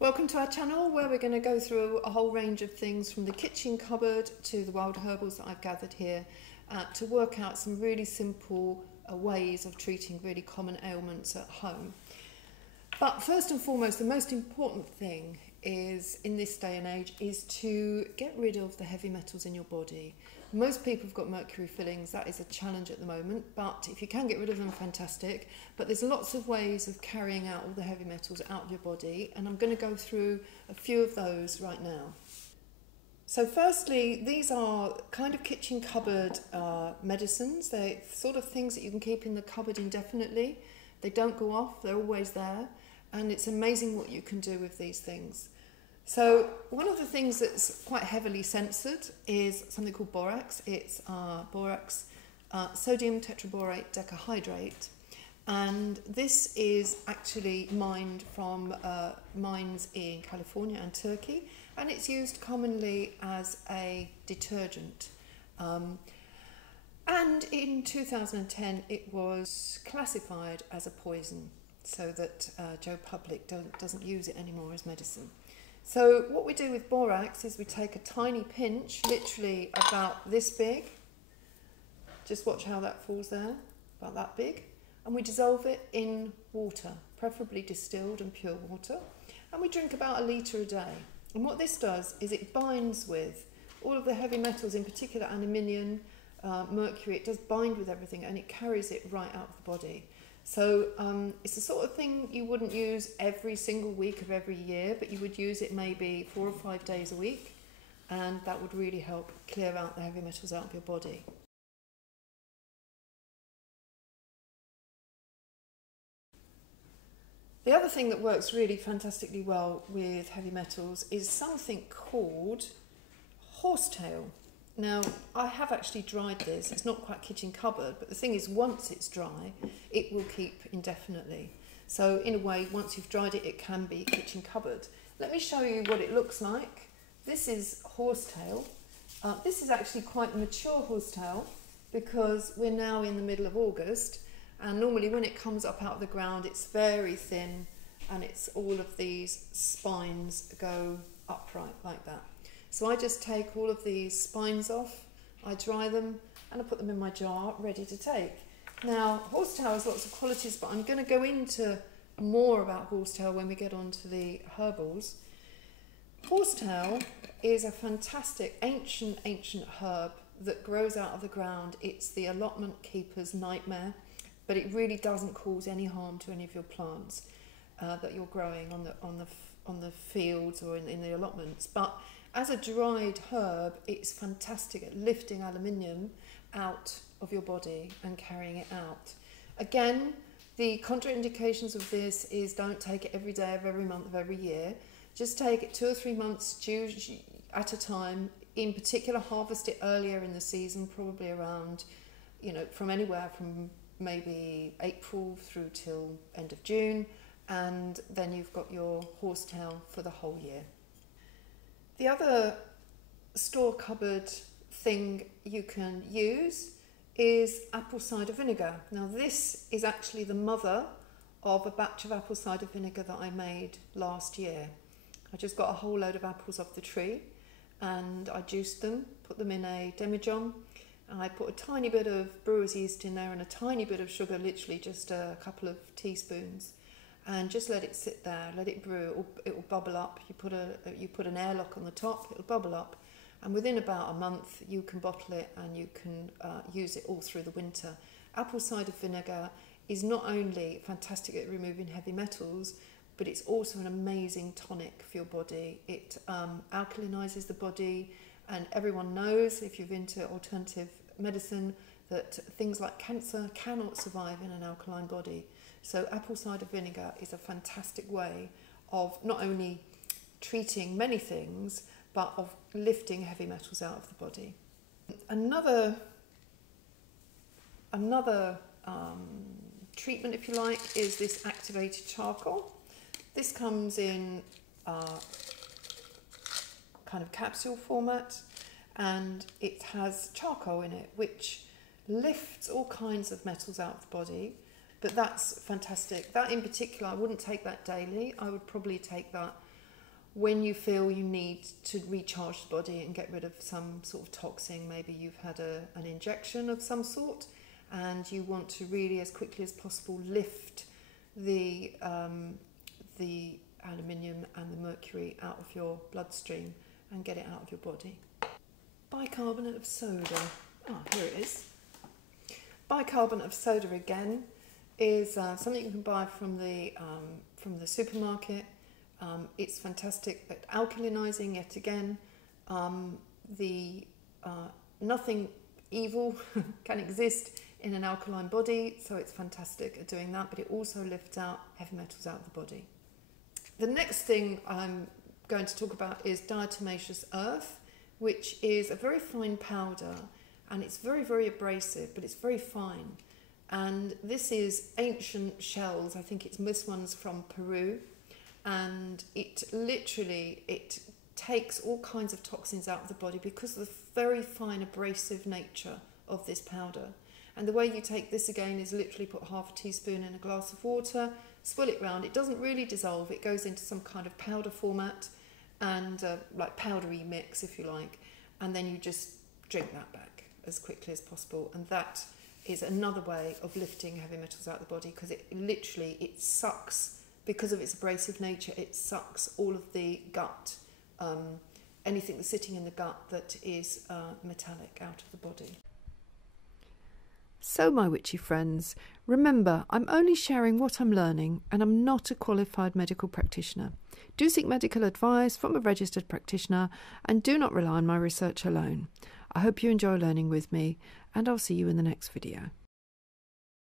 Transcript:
Welcome to our channel where we're going to go through a whole range of things from the kitchen cupboard to the wild herbals that I've gathered here to work out some really simple ways of treating really common ailments at home. But first and foremost, the most important thing is in this day and age is to get rid of the heavy metals in your body. Most people have got mercury fillings. That is a challenge at the moment, but if you can get rid of them, fantastic. But there's lots of ways of carrying out all the heavy metals out of your body, and I'm going to go through a few of those right now. So firstly, these are kind of kitchen cupboard medicines. They're sort of things that you can keep in the cupboard indefinitely. They don't go off, they're always there, and it's amazing what you can do with these things. So one of the things that's quite heavily censored is something called borax. It's borax, sodium tetraborate decahydrate, and this is actually mined from mines in California and Turkey, and it's used commonly as a detergent. And in 2010 it was classified as a poison, so that Joe Public doesn't use it anymore as medicine. So what we do with borax is we take a tiny pinch, literally about this big, just watch how that falls there, about that big, and we dissolve it in water, preferably distilled and pure water, and we drink about 1 litre a day. And what this does is it binds with all of the heavy metals, in particular aluminium, mercury. It does bind with everything and it carries it right out of the body. So it's the sort of thing you wouldn't use every single week of every year, but you would use it maybe 4 or 5 days a week, and that would really help clear out the heavy metals out of your body. The other thing that works really fantastically well with heavy metals is something called horsetail. Now, I have actually dried this. It's not quite kitchen cupboard, but the thing is, once it's dry, it will keep indefinitely. So in a way, once you've dried it, it can be kitchen cupboard. Let me show you what it looks like. This is horsetail. This is actually quite mature horsetail because we're now in the middle of August, and normally when it comes up out of the ground, it's very thin, and it's all of these spines go upright like that. So I just take all of these spines off, I dry them, and I put them in my jar ready to take. Now, horsetail has lots of qualities, but I'm going to go into more about horsetail when we get on to the herbals. Horsetail is a fantastic ancient herb that grows out of the ground. It's the allotment keeper's nightmare, but it really doesn't cause any harm to any of your plants that you're growing on the fields or in the allotments. But as a dried herb, it's fantastic at lifting aluminium out of your body and carrying it out. Again, the contraindications of this is don't take it every day of every month of every year. Just take it 2 or 3 months at a time. In particular, harvest it earlier in the season, probably around, from anywhere from maybe April through till end of June, and then you've got your horsetail for the whole year. The other store cupboard thing you can use is apple cider vinegar. Now this is actually the mother of a batch of apple cider vinegar that I made last year. I just got a whole load of apples off the tree and I juiced them, put them in a demijohn, and I put a tiny bit of brewer's yeast in there and a tiny bit of sugar, literally just a couple of teaspoons, and just let it sit there, let it brew. It will bubble up. You put an airlock on the top, it'll bubble up, and within about a month you can bottle it and you can use it all through the winter. Apple cider vinegar is not only fantastic at removing heavy metals, but it's also an amazing tonic for your body. It alkalinizes the body, and everyone knows, if you're into alternative medicine, that things like cancer cannot survive in an alkaline body. So apple cider vinegar is a fantastic way of not only treating many things, but of lifting heavy metals out of the body. Another treatment, if you like, is this activated charcoal. This comes in kind of capsule format, and it has charcoal in it, which lifts all kinds of metals out of the body. But that's fantastic. That in particular, I wouldn't take that daily. I would probably take that when you feel you need to recharge the body and get rid of some sort of toxin. Maybe you've had an injection of some sort and you want to really, as quickly as possible, lift the aluminium and the mercury out of your bloodstream and get it out of your body. Bicarbonate of soda. Here it is. Bicarbonate of soda again is something you can buy from the supermarket. It's fantastic at alkalinising yet again. Nothing evil can exist in an alkaline body, so it's fantastic at doing that, but it also lifts out heavy metals out of the body. The next thing I'm going to talk about is Diatomaceous Earth, which is a very fine powder, and it's very, very abrasive, but it's very fine. And this is ancient shells. I think this one's from Peru, and it takes all kinds of toxins out of the body because of the very fine abrasive nature of this powder. And the way you take this again is literally put half a teaspoon in a glass of water, swirl it round. It doesn't really dissolve. It goes into some kind of powder format and like powdery mix, if you like. And then you just drink that back as quickly as possible. And that is another way of lifting heavy metals out of the body, because it sucks, because of its abrasive nature, it sucks all of the gut, anything that's sitting in the gut that is metallic, out of the body. So, my witchy friends, remember, I'm only sharing what I'm learning, and I'm not a qualified medical practitioner. Do seek medical advice from a registered practitioner, and do not rely on my research alone. I hope you enjoy learning with me, and I'll see you in the next video.